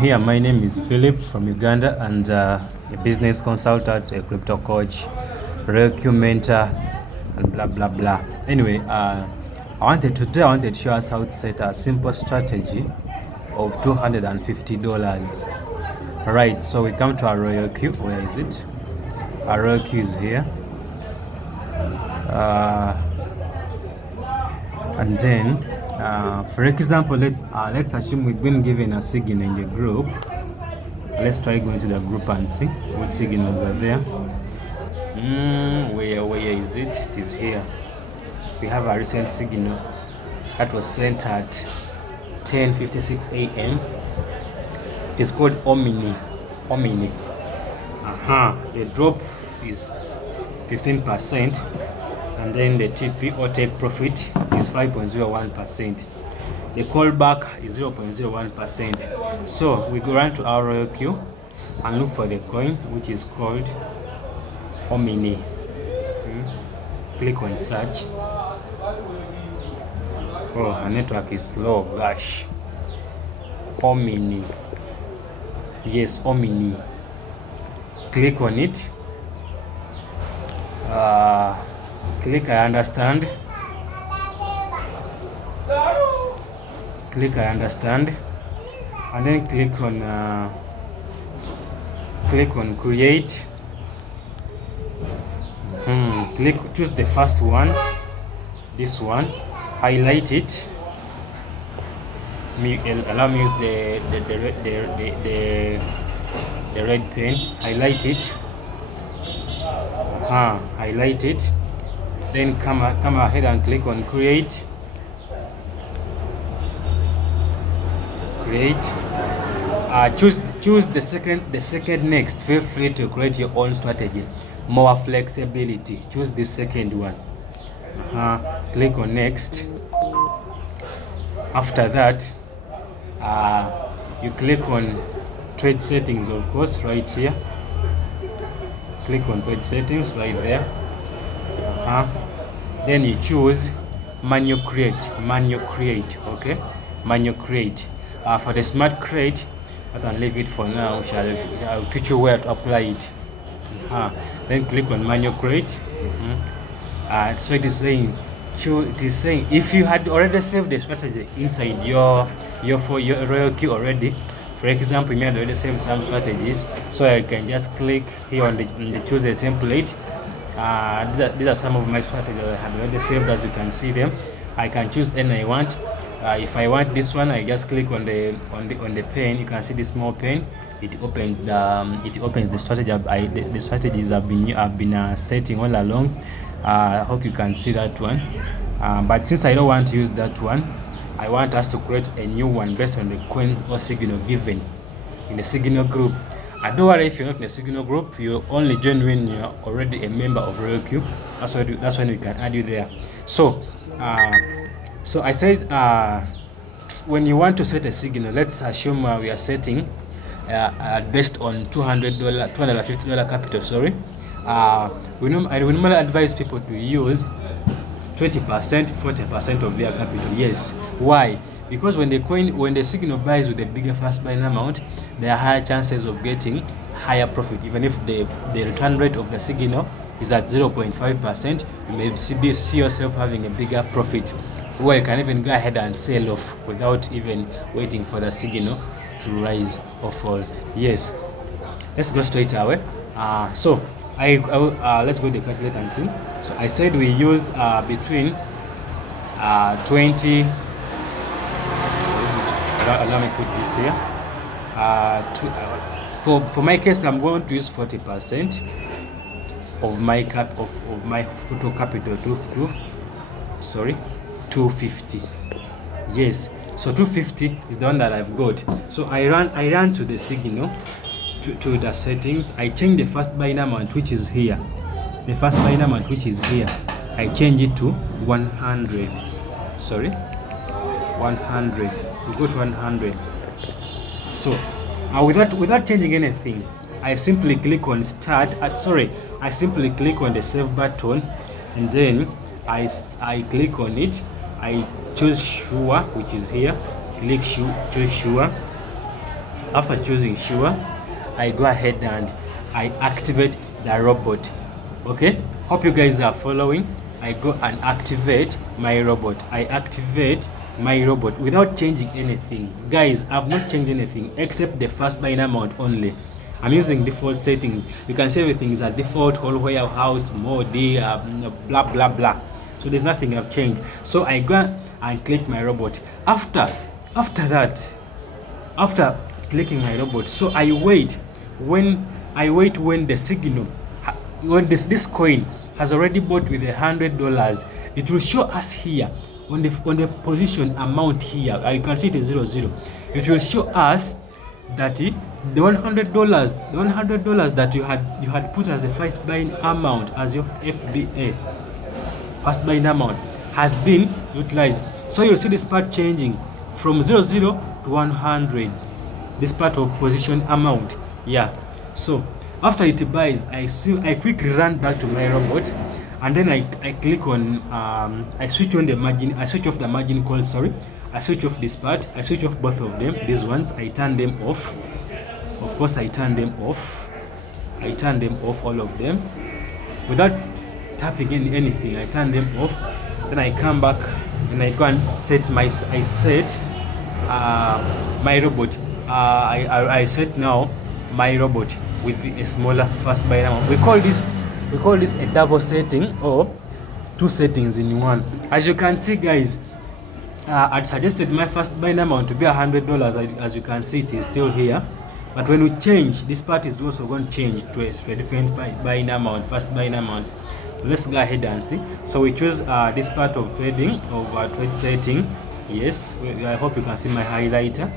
Here, my name is Philip from Uganda, and a business consultant, a crypto coach, Royalq mentor, and blah blah blah. Anyway, I wanted to show us how to set a simple strategy of $250. Right, so we come to our Royalq. Where is it? Our Royalq is here, and then for example, let's assume we've been given a signal in the group. Let's try going to the group and see what signals are there. Where is it? It is here. We have a recent signal that was sent at 10:56 a.m. It is called Omni. The drop is 15%, and then the TP or take profit is 5.01%. The callback is 0.01%. So we go run to our Royalq and look for the coin, which is called Omni. Click on search. Oh, our network is slow, gosh. Omni. Yes, Omni. Click on it. Click I understand. Click I understand, and then click on create. Choose the first one, this one, highlight it. Allow me use the red pen. Highlight it. Highlight it. Then come ahead and click on create. Choose the second next. Feel free to create your own strategy. More flexibility. Choose the second one. Click on next. After that, you click on trade settings, of course, right here. Click on trade settings right there. Then you choose manual create. Okay, manual create. For the smart create, I can leave it for now. I'll teach you where to apply it. Then click on manual create. So it is saying if you had already saved the strategy inside your Royalq already. For example, you may have already saved some strategies, so I can just click here on the choose a template. These are some of my strategies that I have already saved. As you can see them, I can choose any I want. If I want this one, I just click on the pen. You can see this small pen. It opens the strategy. The strategies I've been setting all along. I hope you can see that one. But since I don't want to use that one, I want us to create a new one based on the coins or signal given in the signal group. I don't worry if you're not in the signal group. You only join when you're already a member of Royalq. That's when we can add you there. So I said when you want to set a signal, let's assume we are setting based on $250 capital. Sorry. I would normally advise people to use 20%, 40% of their capital. Yes. Why? Because when the signal buys with a bigger fast buying amount, there are higher chances of getting higher profit. Even if the return rate of the signal is at 0.5%, you may see yourself having a bigger profit, where you can even go ahead and sell off without even waiting for the signal to rise or fall. Yes. Let's go straight away. So let's go to the calculator and see. So I said we use between 20. Allow me put this here. For my case, I'm going to use 40% of my total capital. 250. Yes. So 250 is the one that I've got. So I ran to the signal, to the settings. I change the first buying amount, which is here. I change it to 100. Sorry, 100. We go to 100. So without changing anything, I simply click on start. I simply click on the save button, and then I click on it. I choose sure, which is here. Choose sure. After choosing sure, I go ahead and I activate the robot. Okay, hope you guys are following. I go and activate my robot. I activate my robot without changing anything. Guys, I've not changed anything except the first buy amount only. I'm using default settings. You can see everything is a default whole warehouse mode, blah blah blah. So there's nothing I've changed. So I go and click my robot. After clicking my robot, so I wait when the signal, when this coin has already bought with $100, it will show us here on the position amount here. You can see it is 00. It will show us that the $100 that you had put as the first buying amount as your FBA, first buying amount, has been utilized. So you'll see this part changing from 00 to 100. This part of position amount. Yeah. So after it buys, I quickly run back to my robot, and then I click on I switch on the margin. I switch off the margin call. Sorry. I switch off this part. I switch off both of them. These ones, I turn them off. Of course, I turn them off. I turn them off, all of them, without tapping anything. I turn them off. Then I come back and I go and set my robot. I set now my robot with a smaller first buy amount. We call this a double setting, or two settings in one. As you can see, guys, I'd suggested my first buying amount to be $100. As you can see, it is still here. But when we change, this part is also going to change to a different buying amount, first buying amount. So let's go ahead and see. So we choose this part of trading, of trade setting. Yes, I hope you can see my highlighter.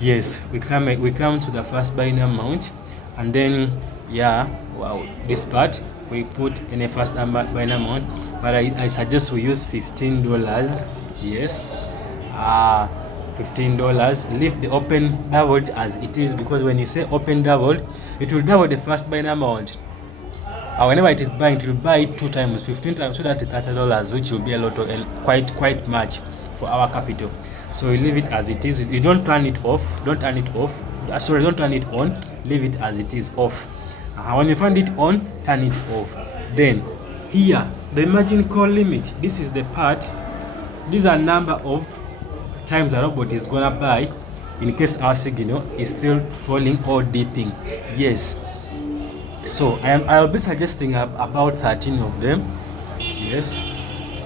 Yes, we come to the first buying amount, and then this part we put in a first buying amount. But I suggest we use $15. Yes, $15. Leave the open doubled as it is, because when you say open doubled, it will double the first buying amount. Whenever it is buying, it will buy it 2 times, 15 times, so that is $30, which will be a lot of quite much for our capital. So we leave it as it is. You don't turn it off. Don't turn it off. Don't turn it on. Leave it as it is off. When you find it on, turn it off. Then here, the margin call limit. This is the part. These are number of times the robot is gonna buy in case our signal is still falling or dipping. Yes. So I'll be suggesting about 13 of them. Yes,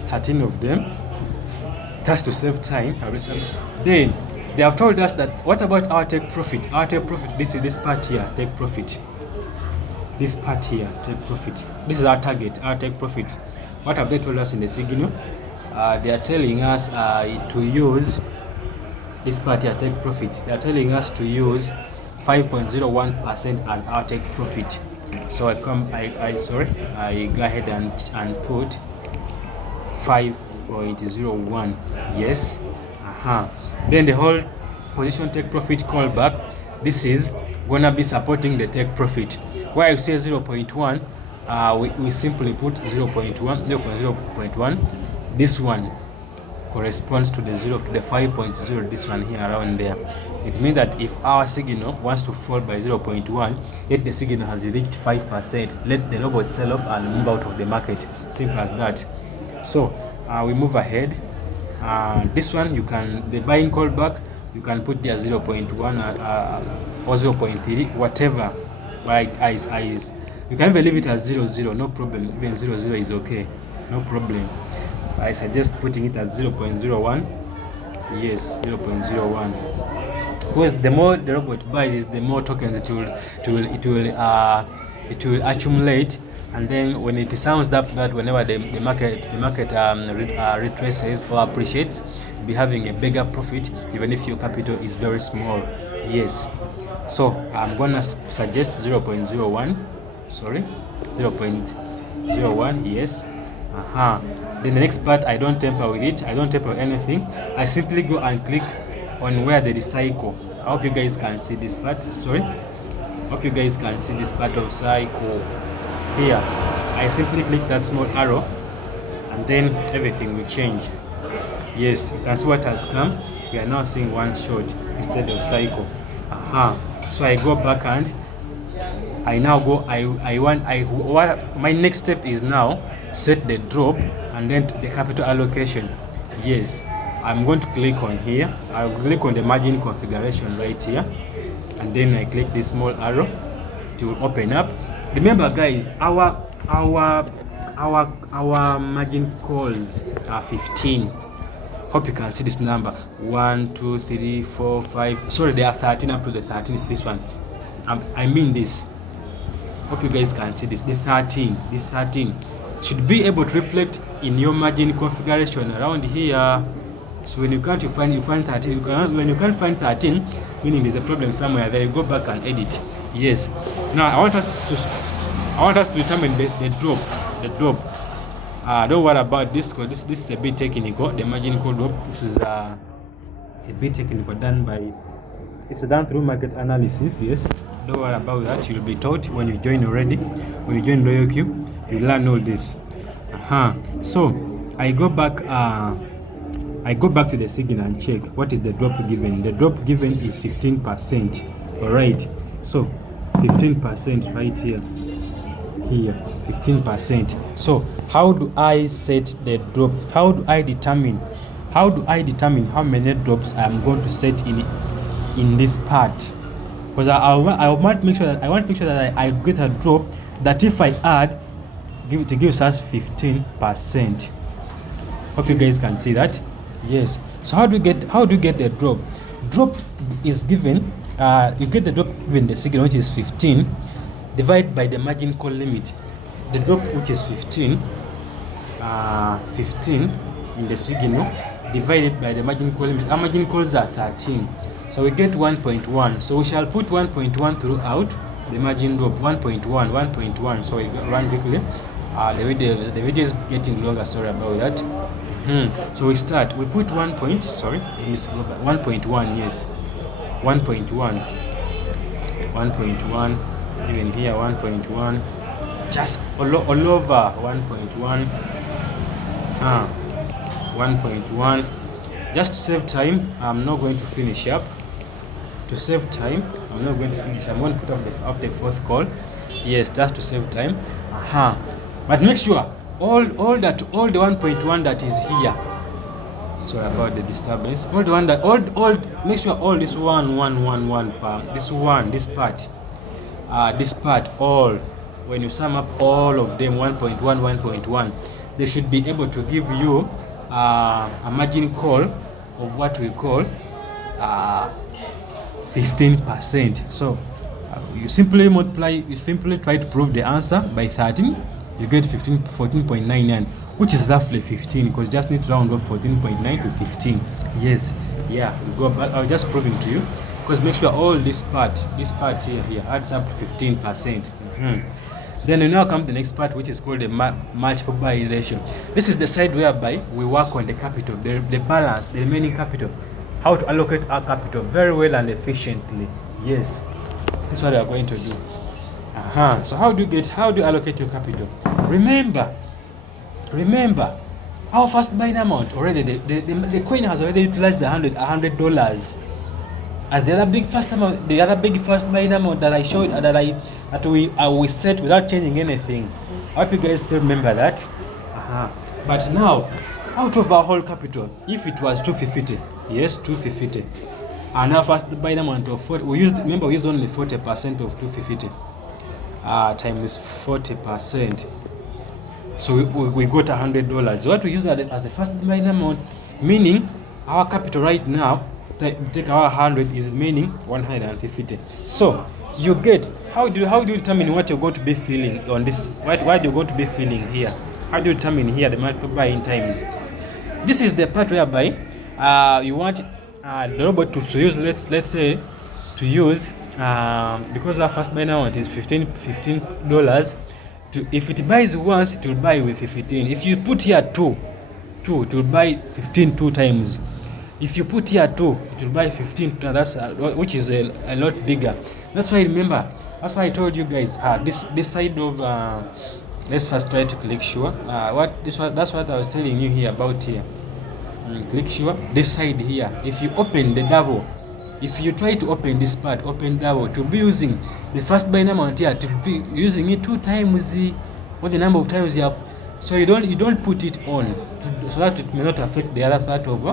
13 of them. Just to save time. Then they have told us that what about our take profit? Our take profit, this is this part here, take profit. This part here, take profit. This is our target, our take profit. What have they told us in the signal? They are telling us to use this part here, take profit. They are telling us to use 5.01% as our take profit. So I go ahead and put 5.01. Yes. Then the whole position take profit callback, this is gonna be supporting the take profit. Where I say 0.1, we simply put 0.1. This one corresponds to the 0 to the 5.0, this one here around there. So it means that if our signal wants to fall by 0.1, yet the signal has reached 5%, let the robot sell off and move out of the market. Simple as that. So we move ahead. This one, the buying callback, you can put there 0.1 or 0.3, whatever. You can even leave it as 0.0, no problem. Even 0.0 is okay, no problem. I suggest putting it at 0.01. Yes, 0.01. Because the more the robot buys, the more tokens it will accumulate. And then when it sounds that whenever the market retraces or appreciates, you'll be having a bigger profit, even if your capital is very small. Yes. So I'm gonna suggest 0.01. Sorry, 0.01. Yes. Then the next part, I don't tamper with it. I don't tamper with anything. I simply go and click on where there is cycle. I hope you guys can see this part. Sorry. Hope you guys can see this part of cycle. Here, I simply click that small arrow, and then everything will change. Yes, you can see what has come. We are now seeing one shot instead of cycle. So I go back and I now go. What my next step is now set the drop and then the capital allocation. Yes, I'm going to click on here. I'll click on the margin configuration right here, and then I click this small arrow to open up. Remember, guys, our margin calls are 15. Hope you can see this number. 1, 2, 3, 4, 5. Sorry, there are 13 up to the 13 is this one. I mean this. Hope you guys can see this. The 13 should be able to reflect in your margin configuration around here. So when you can't find 13. When you can't find 13, meaning there's a problem somewhere, then you go back and edit. Yes. Now I want us to determine the drop. Don't worry about this because this is a bit technical. The margin call drop. This is a bit technical, it's done through market analysis. Yes, don't worry about that. You'll be taught when you join already. When you join Royalq, you learn all this. So I go back to the signal and check what is the drop given. The drop given is 15%. All right. So 15% right here. 15%. So how do I set the drop? How do I determine how many drops I am going to set in this part? Because I want to make sure that I get a drop that if I add gives us 15%. Hope you guys can see that. Yes. So how do you get the drop? Drop is given. You get the drop given the signal, which is 15, divided by the margin call limit. The drop, which is 15 in the signal, divided by the margin call limit. Our margin calls are 13, so we get 1.1. So we shall put 1.1 throughout the margin drop. 1.1. So we run quickly. The video is getting longer. Sorry about that. So we start. We put 1 point. Sorry, let me go back. 1.1. Yes, 1.1. 1.1. Even here 1.1. Just all over 1.1. 1.1. Just to save time, I'm not going to finish up. To save time, I'm not going to finish. I'm going to put up the fourth call. Yes, just to save time. But make sure all the 1.1 that is here. Sorry about the disturbance. All the one that make sure all this one this part all, when you sum up all of them 1.1, they should be able to give you a margin call of what we call 15%. So you simply try to prove the answer by 13, you get 14.99, which is roughly 15, because just need to round off 14.9 to 15. Yes, yeah, we go back. I'll just prove it to you, because make sure all this part here adds up to 15%. Then we now come to the next part, which is called the multiple buy ratio. This is the side whereby we work on the capital, the balance, the remaining capital, how to allocate our capital very well and efficiently. Yes, this is what we are going to do. So how do you allocate your capital? Remember, our first buying amount already, the coin has already utilized the $100 as the other big first buying amount that I showed, that we set without changing anything. I hope you guys still remember that. But now, out of our whole capital, if it was 250, yes, 250, and our first buying amount of 40, we used only 40% of 250 times 40%. So we got $100. What we use as the first buying amount, meaning our capital right now, take our 100 is meaning 150. So you get, how do you determine what you're going to be feeling on this? What you're going to be feeling here? How do you determine here the multiple buying times? This is the part whereby you want the robot to use, let's say to use because our first buying amount is $15. If it buys once, it will buy with 15. If you put here 2, it will buy 15 2 times. If you put here 2, it will buy 15. That's which is a lot bigger. That's why I told you guys this side of let's first try to click sure. That's what I was telling you here about here. Click sure. This side here, if you open the double, If you try to open this part, open that one, to be using the first buying amount here, to be using it 2 times what the number of times you have. So you don't put it on so that it may not affect the other part of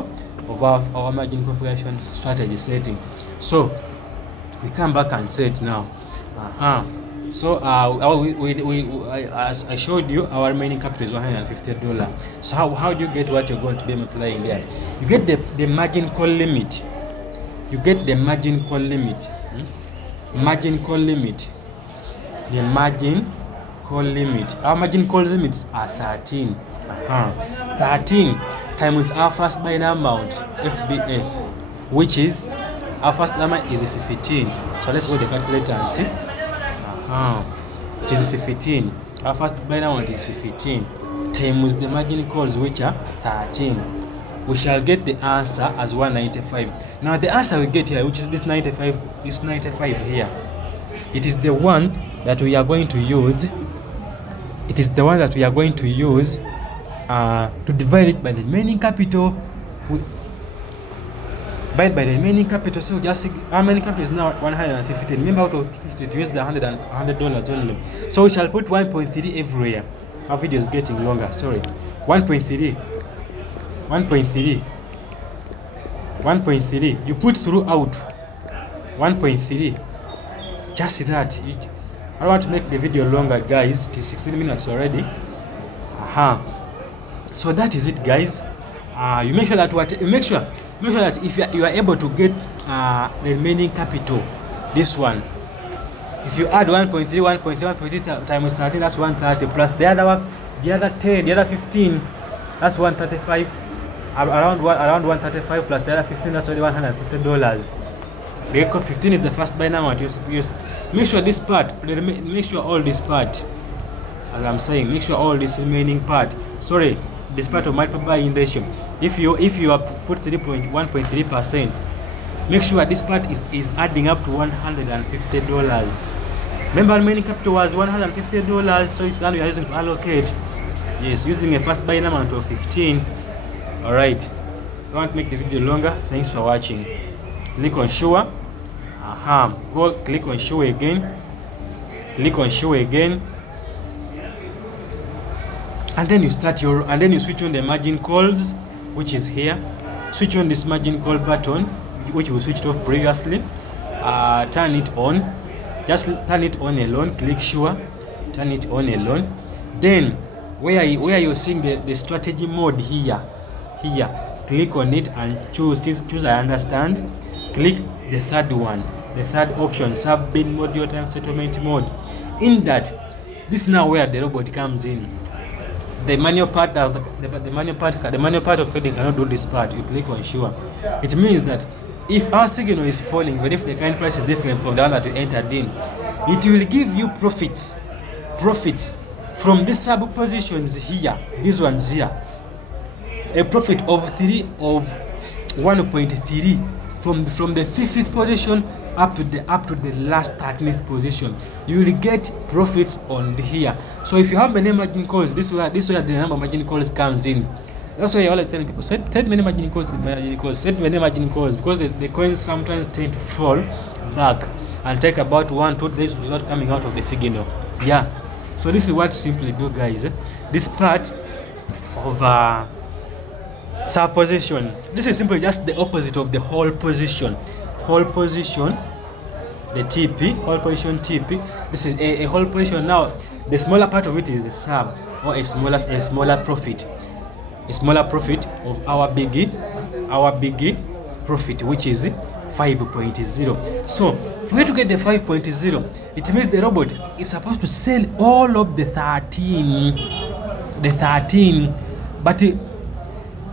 our margin configuration strategy setting. So we come back and set now. So as I showed you, our remaining capital is $150. So how do you get what you're going to be applying there? You get the margin call limit. You get the margin call limit. Margin call limit. The margin call limit. Our margin call limits are 13. 13 times our first buying amount, FBA, which is our first amount is 15. So let's go to the calculator and see. It is 15. Our first buying amount is 15 times the margin calls, which are 13. We shall get the answer as 195. Now the answer we get here, which is this 95 here, it is the one that we are going to use. It is the one that we are going to use to divide it by the remaining capital. Divide by the remaining capital. So just see how many capital is now 150. Remember how to use the $100 only. So we shall put 1.3 everywhere. Our video is getting longer. Sorry, 1.3. 1.3. You put throughout 1.3. Just that. I don't want to make the video longer, guys. It is 16 minutes already. So that is it, guys. You make sure that if you are able to get the remaining capital, this one, if you add 1.3 times 13, that's 130, plus the other 10, the other 15, that's 135. Around 135 plus the other 15, that's only $150. Because 15 is the first buy amount. Make sure this part, make sure all this part, as I'm saying, make sure all this remaining part, sorry, this part of multiple buying ratio, if you have put 1.3%, make sure this part is adding up to $150. Remember, remaining capital was $150, so it's now you are using to allocate. Yes, using a first buying amount of 15. Alright, I want to make the video longer. Thanks for watching. Click on show. Go click on show again. Click on show again. And then you switch on the margin calls, which is here. Switch on this margin call button, which we switched off previously. Turn it on. Just turn it on alone. Click sure. Turn it on alone. Then where you're seeing the strategy mode here, click on it and choose I understand. Click the third one, the third option, sub bid mode, your time settlement mode. In that, this is now where the robot comes in. The manual part of trading cannot do this part. You click on sure. It means that if our signal is falling, but if the current price is different from the one that you entered in, it will give you profits from the sub positions here, these ones here. A profit of 1.3 from the 50th position up to the last 13th position. You will get profits on here. So if you have many margin calls, this way the number of margin calls comes in. That's why I always tell people, set many margin calls, because the coins sometimes tend to fall back and take about 1-2 days without coming out of the signal. Yeah. So this is what simply do, guys. This part of sub position, this is simply just the opposite of the whole position. Whole position, the TP, whole position TP. This is a whole position. Now the smaller part of it is a sub, or a smaller profit. A smaller profit of our biggie profit, which is 5.0. So for you to get the 5.0, it means the robot is supposed to sell all of the 13, but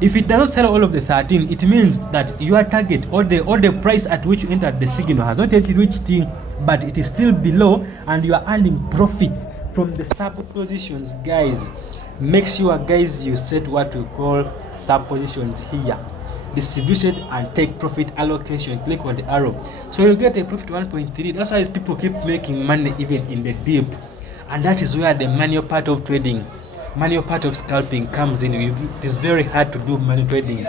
if it does not sell all of the 13, it means that your target or the price at which you entered the signal has not yet reached in, but it is still below, and you are earning profits from the sub positions. Guys, make sure, guys, you set what we call sub positions here, distributed and take profit allocation. Click on the arrow, so you'll get a profit 1.3. That's why people keep making money even in the dip, and that is where the manual part of trading, manual part of scalping comes in. It is very hard to do manual trading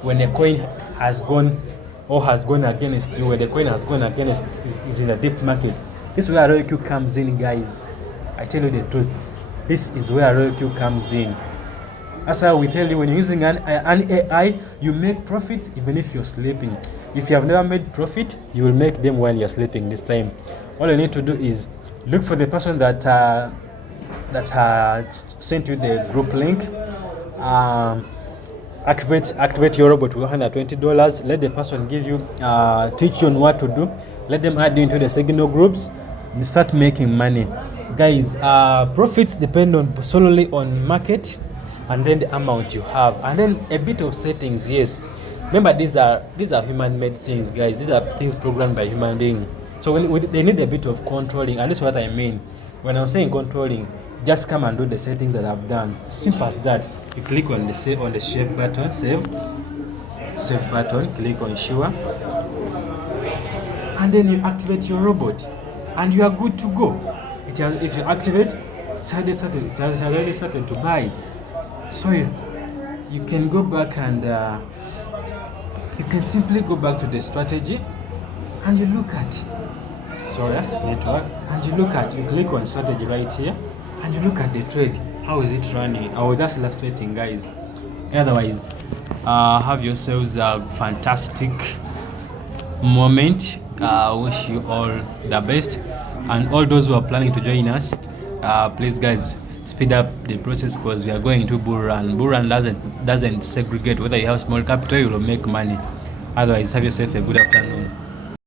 when a coin has gone or has gone against you, where the coin has gone against is in a deep market. This is where Royalq comes in, guys. I tell you the truth. This is where Royalq comes in. That's why we tell you, when you're using an AI, you make profits even if you're sleeping. If you have never made profit, you will make them while you're sleeping this time. All you need to do is look for the person that sent you the group link. Activate your robot with $120. Let the person give you teach you on what to do. Let them add you into the signal groups. You start making money, guys. Profits depend on solely on market, and then the amount you have, and then a bit of settings. Yes, remember, these are human-made things, guys. These are things programmed by human beings, so they need a bit of controlling, and that's what I mean when I'm saying controlling. Just come and do the settings that I've done. Simple as that. You click on the save button, save button, click on sure, and then you activate your robot and you are good to go. If you activate, it has already started to buy. So you can go back and you can simply go back to the strategy and you look at network, and you click on strategy right here, and you look at the trade. How is it running? I was just illustrating, guys. Otherwise, have yourselves a fantastic moment. Wish you all the best, and all those who are planning to join us, please, guys, speed up the process, because we are going to bull run. Bull run doesn't segregate whether you have small capital, you will make money. Otherwise, have yourself a good afternoon.